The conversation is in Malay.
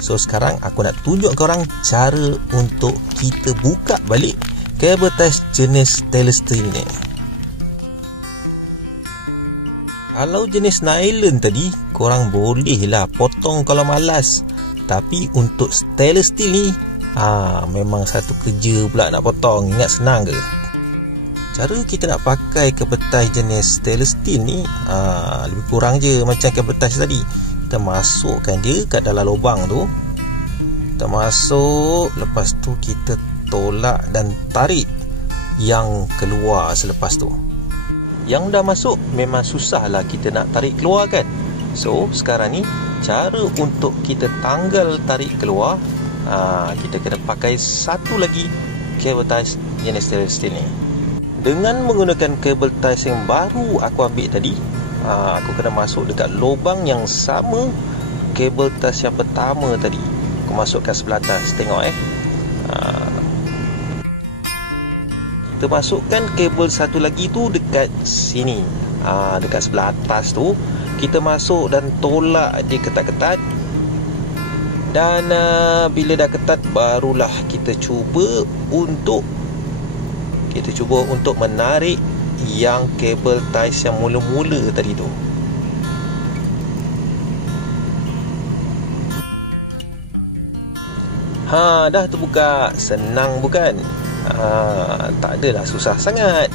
So sekarang aku nak tunjuk korang cara untuk kita buka balik kabel ties jenis stainless steel ni. Kalau jenis nylon tadi, korang bolehlah potong kalau malas. Tapi untuk stainless steel ni, memang satu kerja pula nak potong. Ingat senang ke? Cara kita nak pakai kabel ties jenis stainless steel ni lebih kurang je macam kabel ties tadi. Kita masukkan dia kat dalam lubang tu. Kita masuk, lepas tu kita tolak dan tarik yang keluar selepas tu. Yang dah masuk memang susah lah kita nak tarik keluar kan. So sekarang ni cara untuk kita tanggal tarik keluar, kita kena pakai satu lagi kabel ties jenis stainless steel ni. Dengan menggunakan kabel ties yang baru aku ambil tadi, aku kena masuk dekat lubang yang sama kabel ties yang pertama tadi. Aku masukkan sebelah atas, tengok kita masukkan kabel satu lagi tu dekat sini, dekat sebelah atas tu. Kita masuk dan tolak dia ketat-ketat. Dan bila dah ketat, barulah kita cuba untuk menarik yang kabel ties yang mula-mula tadi tu. Dah terbuka. Senang bukan? Tak adalah susah sangat.